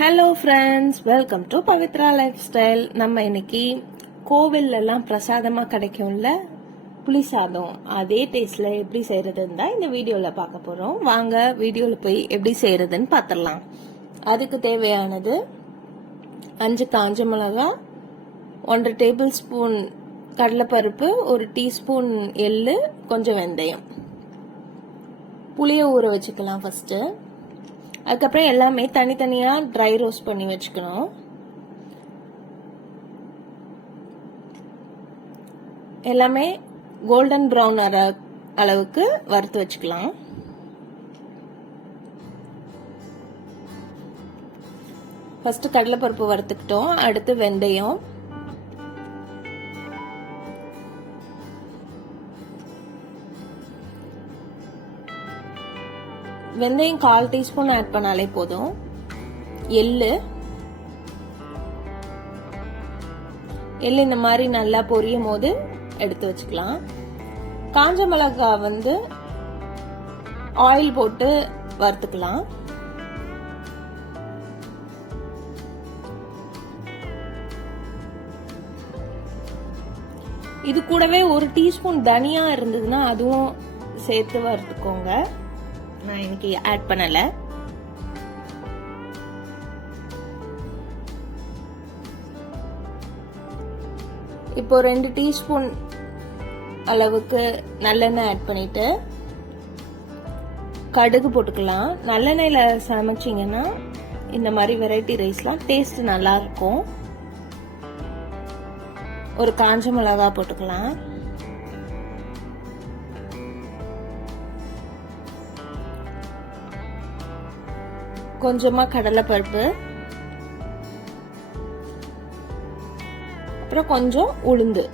Hello friends, welcome to Pavithra life style. நம்ம இன்னைக்கு கோவில்லாம் பிரசாதமா கிடைக்கும்ல புளி சாதம், அதே டேஸ்ட்ல எப்படி செய்யறதுன்னு தான் இந்த வீடியோல பார்க்க போறோம். வாங்க வீடியோல போய் எப்படி செய்யறதுன்னு பார்த்துடலாம். அதுக்கு தேவையானது 5 காஞ்ச மிளகாய், 1 டேபிள் ஸ்பூன் கடலைப்பருப்பு, 1 டீஸ்பூன் எள்ளு, கொஞ்சம் வெந்தயம். புளியை ஊற வச்சுக்கலாம் ஃபர்ஸ்ட். அதுக்கப்புறம் எல்லாமே தனித்தனியா ட்ரை ரோஸ்ட் பண்ணி வச்சுக்கணும். எல்லாமே கோல்டன் ப்ரௌன் அளவுக்கு வறுத்து வச்சுக்கலாம். ஃபர்ஸ்ட் கடலைப்பருப்பு வறுத்துக்கிட்டோம். அடுத்து வெந்தயம், வெந்தயம் 1/4 டீஸ்பூன் ஆட் பண்ணாலே போதும். எள்ளு இந்த மாதிரி நல்லா பொரியும் போது எடுத்து வச்சுக்கலாம். காஞ்ச மிளகாய் ஆயில் போட்டு வறுத்துக்கலாம். இது கூடவே 1 டீஸ்பூன் தனியா இருந்ததுன்னா அதுவும் சேர்த்து வறுத்துக்கோங்க. நான் இன்னைக்கு ஆட் பண்ணல. இப்போ 2 டீஸ்பூன் அளவுக்கு நல்லெண்ணெய் ஆட் பண்ணிட்டு கடுகு போட்டுக்கலாம். நல்லெண்ணெயில சமைச்சிங்கன்னா இந்த மாதிரி வெரைட்டி ரைஸ்லாம் டேஸ்ட் நல்லா இருக்கும். ஒரு காஞ்ச மிளகாய் போட்டுக்கலாம். கொஞ்சமா கடலைப்பருப்பு, அப்புறம் கொஞ்சம் உளுந்து.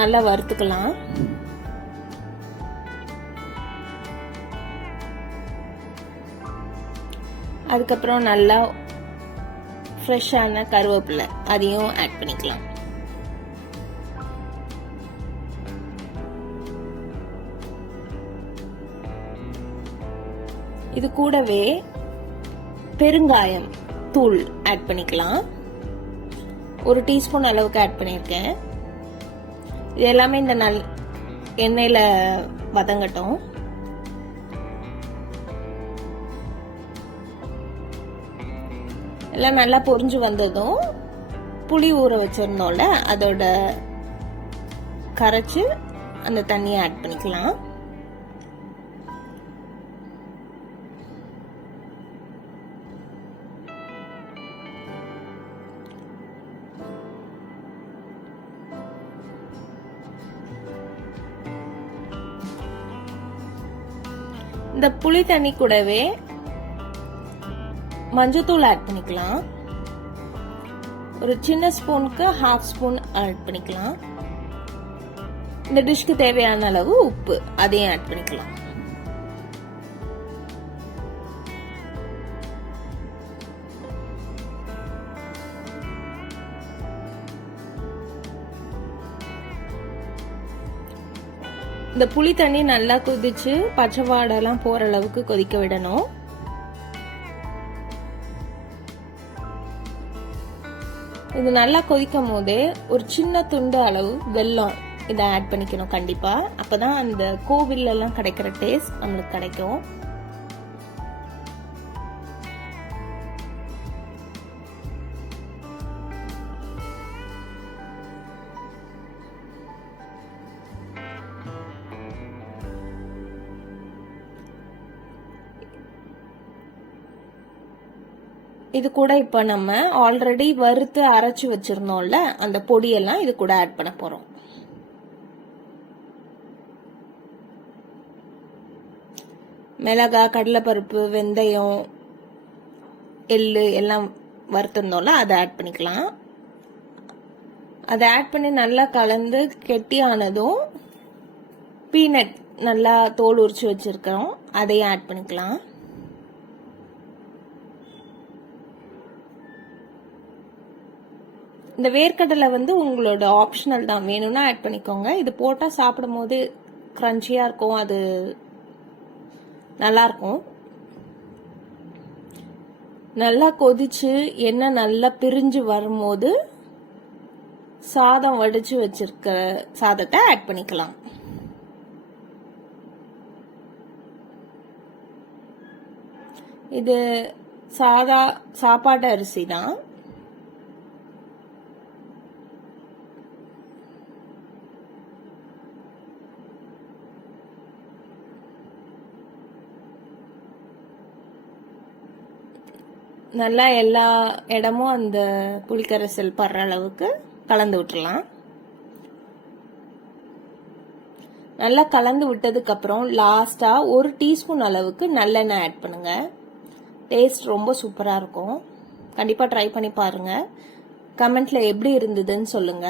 நல்லா வறுத்துக்கலாம். அதுக்கப்புறம் நல்லா ஃப்ரெஷ்ஷான கருவேப்பிலை அதையும் ஆட் பண்ணிக்கலாம். இது கூடவே பெருங்காயம் தூள் ஆட் பண்ணிக்கலாம். 1 டீஸ்பூன் அளவுக்கு ஆட் பண்ணியிருக்கேன். இது எல்லாமே இந்த எண்ணெயில வதங்கட்டும். எல்லாம் நல்லா பொரிஞ்சு வந்ததும் புளி ஊற வச்சிருந்தோம்ல அதோட கரைச்சு அந்த தண்ணியை ஆட் பண்ணிக்கலாம். இந்த புளி தண்ணி கூடவே மஞ்சத்தூள் ஆட் பண்ணிக்கலாம். ஒரு சின்ன ஸ்பூனுக்கு 1/2 ஸ்பூன் ஆட் பண்ணிக்கலாம். இந்த டிஷ்க்கு தேவையான அளவு உப்பு அதையும் ஆட் பண்ணிக்கலாம். இந்த புளி தண்ணி நல்லா கொதிச்சு பச்சை வாடெல்லாம் போற அளவுக்கு கொதிக்க விடணும். இது நல்லா கொதிக்கும் போதே ஒரு சின்ன துண்டு அளவு வெல்லம் இதை ஆட் பண்ணிக்கணும் கண்டிப்பா. அப்பதான் அந்த கோவில்ல எல்லாம் கிடைக்கிற டேஸ்ட் நம்மளுக்கு கிடைக்கும். இது கூட இப்ப நம்ம ஆல்ரெடி வறுத்து அரைச்சு வச்சிருந்தோம்ல அந்த பொடியெல்லாம் இது கூட ஆட் பண்ண போறோம். மிளகாய், கடலைப்பருப்பு, வெந்தயம், எள்ளு எல்லாம் வறுத்திருந்தோம்ல அதை ஆட் பண்ணிக்கலாம். அதை ஆட் பண்ணி நல்லா கலந்து கெட்டியானதும் பீனட் நல்லா தோல் உரிச்சு வச்சிருக்கிறோம் அதையும் ஆட் பண்ணிக்கலாம். இந்த வேர்க்கடலை வந்து உங்களோட ஆப்ஷனல் தான், வேணும்னா ஆட் பண்ணிக்கோங்க. இது போட்டால் சாப்பிடும் போது க்ரன்ச்சியாக இருக்கும், அது நல்லா இருக்கும். நல்லா கொதிச்சு எண்ணெய் நல்லா பிரிஞ்சு வரும்போது சாதம் வடிச்சு வச்சிருக்க சாதத்தை ஆட் பண்ணிக்கலாம். இது சாப்பாட்டு அரிசி தான். நல்லா எல்லா இடமும் அந்த புளிக்கரைசல் படுற அளவுக்கு கலந்து விட்டுறலாம். நல்லா கலந்து விட்டதுக்கு அப்புறம் லாஸ்டா 1 டீஸ்பூன் அளவுக்கு நல்லெண்ணெய் ஆட் பண்ணுங்க. டேஸ்ட் ரொம்ப சூப்பரா இருக்கும். கண்டிப்பா ட்ரை பண்ணி பாருங்க. கமெண்ட்ல எப்படி இருந்ததுன்னு சொல்லுங்க.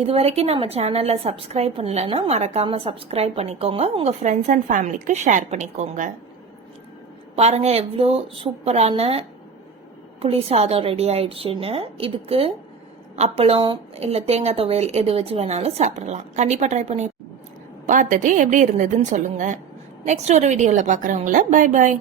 இதுவரைக்கும் நம்ம சேனலை சப்ஸ்கிரைப் பண்ணலன்னா மறக்காம சப்ஸ்கிரைப் பண்ணிக்கோங்க. உங்க ஃப்ரெண்ட்ஸ் அண்ட் ஃபேமிலிக்கு ஷேர் பண்ணிக்கோங்க. பாருங்க எவ்வளோ சூப்பரான புளி சாதம் ரெடி ஆயிடுச்சுன்னு. இதுக்கு அப்பளம் இல்லை தேங்காய் துவையல் எது வச்சு வேணாலும் சாப்பிடலாம். கண்டிப்பாக ட்ரை பண்ணி பார்த்துட்டு எப்படி இருந்ததுன்னு சொல்லுங்க. நெக்ஸ்ட் ஒரு வீடியோவில் பார்க்குறவங்கள பை பாய்.